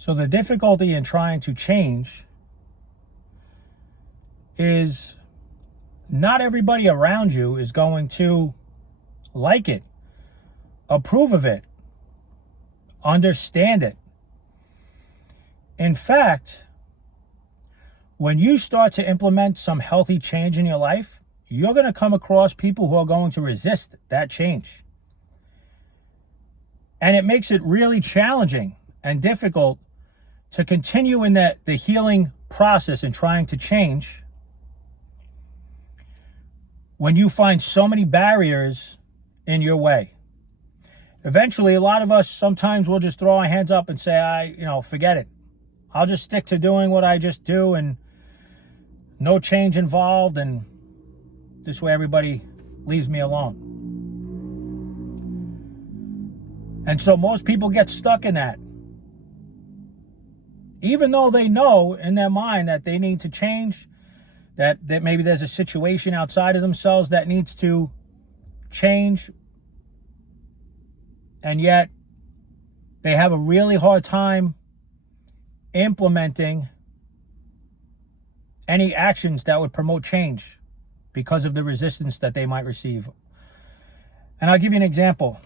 So the difficulty in trying to change is not everybody around you is going to like it, approve of it, understand it. In fact, when you start to implement some healthy change in your life, you're going to come across people who are going to resist that change. And it makes it really challenging and difficult to continue in the healing process and trying to change when you find so many barriers in your way. Eventually, a lot of us sometimes will just throw our hands up and say, forget it. I'll just stick to doing what I just do and no change involved, and this way everybody leaves me alone. And so most people get stuck in that. Even though they know in their mind that they need to change, that maybe there's a situation outside of themselves that needs to change, and yet they have a really hard time implementing any actions that would promote change because of the resistance that they might receive. And I'll give you an example.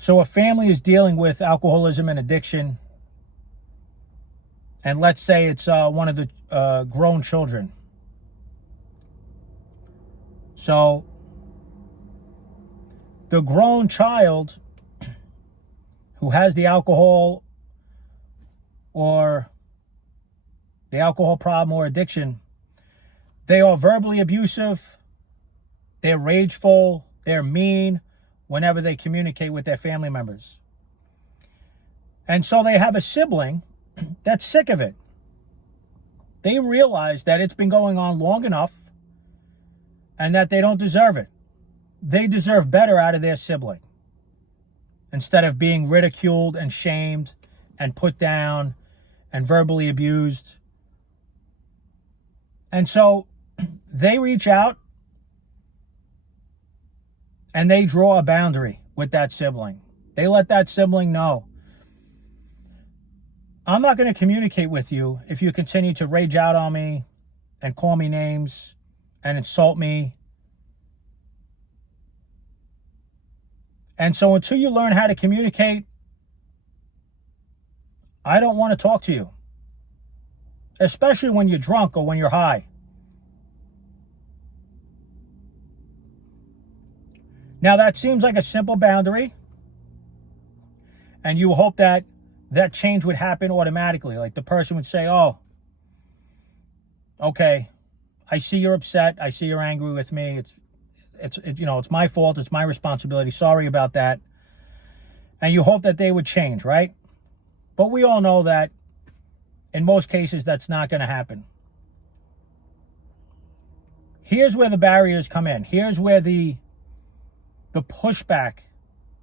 So a family is dealing with alcoholism and addiction, and let's say it's one of the grown children. So the grown child who has the alcohol or the alcohol problem or addiction, they are verbally abusive, they're rageful, they're mean whenever they communicate with their family members. And so they have a sibling that's sick of it. They realize that it's been going on long enough and that they don't deserve it. They deserve better out of their sibling instead of being ridiculed and shamed and put down and verbally abused. And so they reach out and they draw a boundary with that sibling. They let that sibling know, I'm not going to communicate with you if you continue to rage out on me and call me names and insult me. And so until you learn how to communicate, I don't want to talk to you, especially when you're drunk or when you're high. Now that seems like a simple boundary, and you hope that that change would happen automatically. Like the person would say, oh, okay, I see you're upset. I see you're angry with me. It's my fault. It's my responsibility. Sorry about that. And you hope that they would change, right? But we all know that in most cases, that's not going to happen. Here's where the barriers come in. Here's where the pushback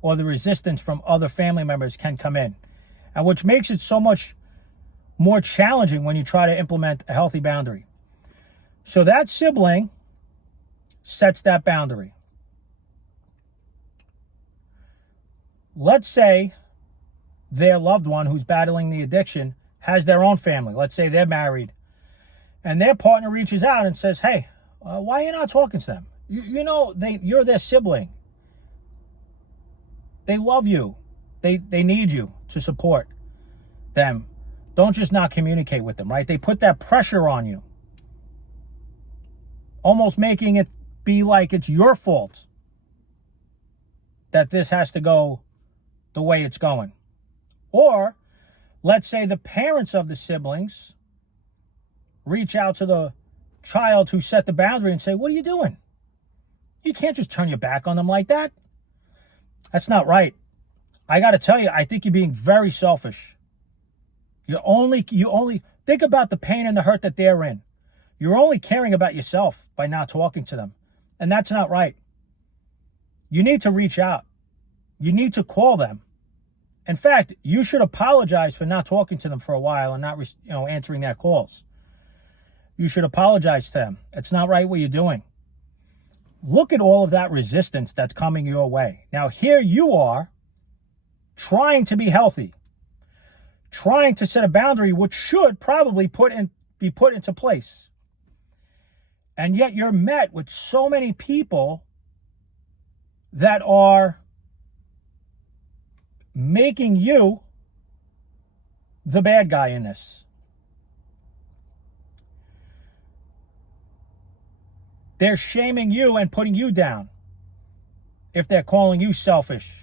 or the resistance from other family members can come in, and which makes it so much more challenging when you try to implement a healthy boundary. So that sibling sets that boundary. Let's say their loved one who's battling the addiction has their own family. Let's say they're married, and their partner reaches out and says, hey, why are you not talking to them? You're their sibling. They love you. They need you to support them. Don't just not communicate with them, right? They put that pressure on you, almost making it be like it's your fault that this has to go the way it's going. Or let's say the parents of the siblings reach out to the child who set the boundary and say, what are you doing? You can't just turn your back on them like that. That's not right. I got to tell you, I think you're being very selfish. You only think about the pain and the hurt that they're in. You're only caring about yourself by not talking to them. And that's not right. You need to reach out. You need to call them. In fact, you should apologize for not talking to them for a while and not answering their calls. You should apologize to them. It's not right what you're doing. Look at all of that resistance that's coming your way. Now, here you are trying to be healthy, trying to set a boundary which should probably be put into place. And yet you're met with so many people that are making you the bad guy in this. They're shaming you and putting you down if they're calling you selfish.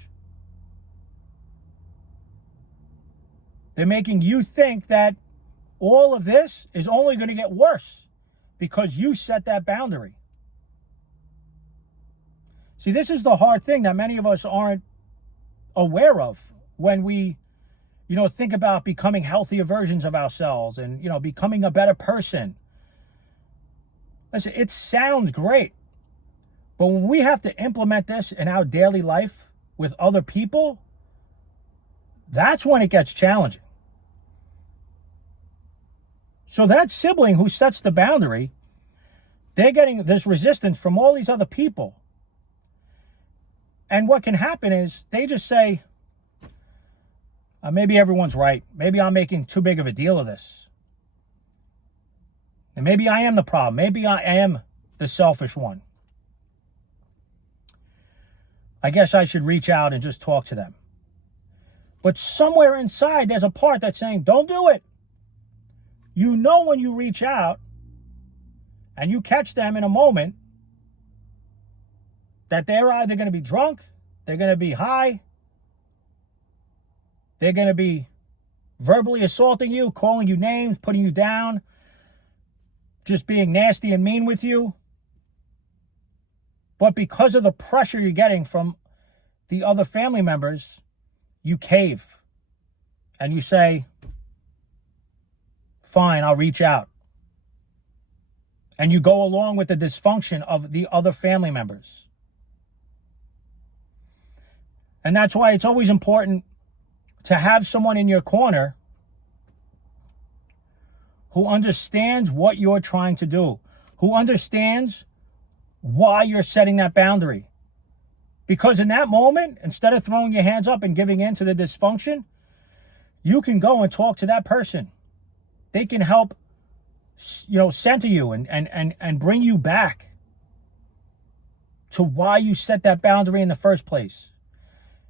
They're making you think that all of this is only going to get worse because you set that boundary. See, this is the hard thing that many of us aren't aware of when we, think about becoming healthier versions of ourselves and, becoming a better person. Listen, it sounds great, but when we have to implement this in our daily life with other people, that's when it gets challenging. So that sibling who sets the boundary, they're getting this resistance from all these other people. And what can happen is they just say, maybe everyone's right. Maybe I'm making too big of a deal of this. And maybe I am the problem. Maybe I am the selfish one. I guess I should reach out and just talk to them. But somewhere inside, there's a part that's saying, don't do it. When you reach out and you catch them in a moment that they're either going to be drunk, they're going to be high, they're going to be verbally assaulting you, calling you names, putting you down, just being nasty and mean with you. But because of the pressure you're getting from the other family members, you cave and you say, fine, I'll reach out. And you go along with the dysfunction of the other family members. And that's why it's always important to have someone in your corner who understands what you're trying to do, who understands why you're setting that boundary. Because in that moment, instead of throwing your hands up and giving in to the dysfunction, you can go and talk to that person. They can help, center you and bring you back to why you set that boundary in the first place.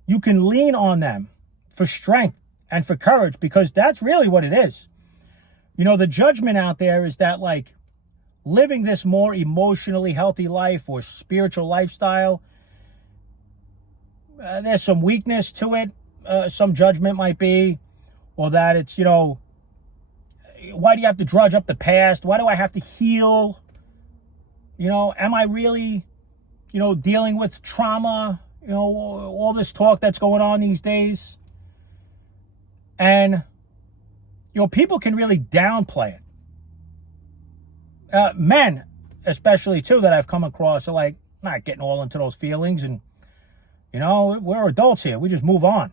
You can lean on them for strength and for courage, because that's really what it is. The judgment out there is that, living this more emotionally healthy life or spiritual lifestyle, there's some weakness to it. Some judgment might be, or that it's, why do you have to drudge up the past? Why do I have to heal? Am I really, dealing with trauma? All this talk that's going on these days. And, people can really downplay it. Men, especially too, that I've come across are not getting all into those feelings. And, we're adults here. We just move on.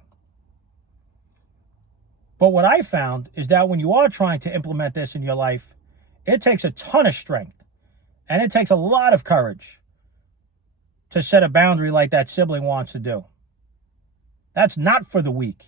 But what I found is that when you are trying to implement this in your life, it takes a ton of strength and it takes a lot of courage to set a boundary like that sibling wants to do. That's not for the weak.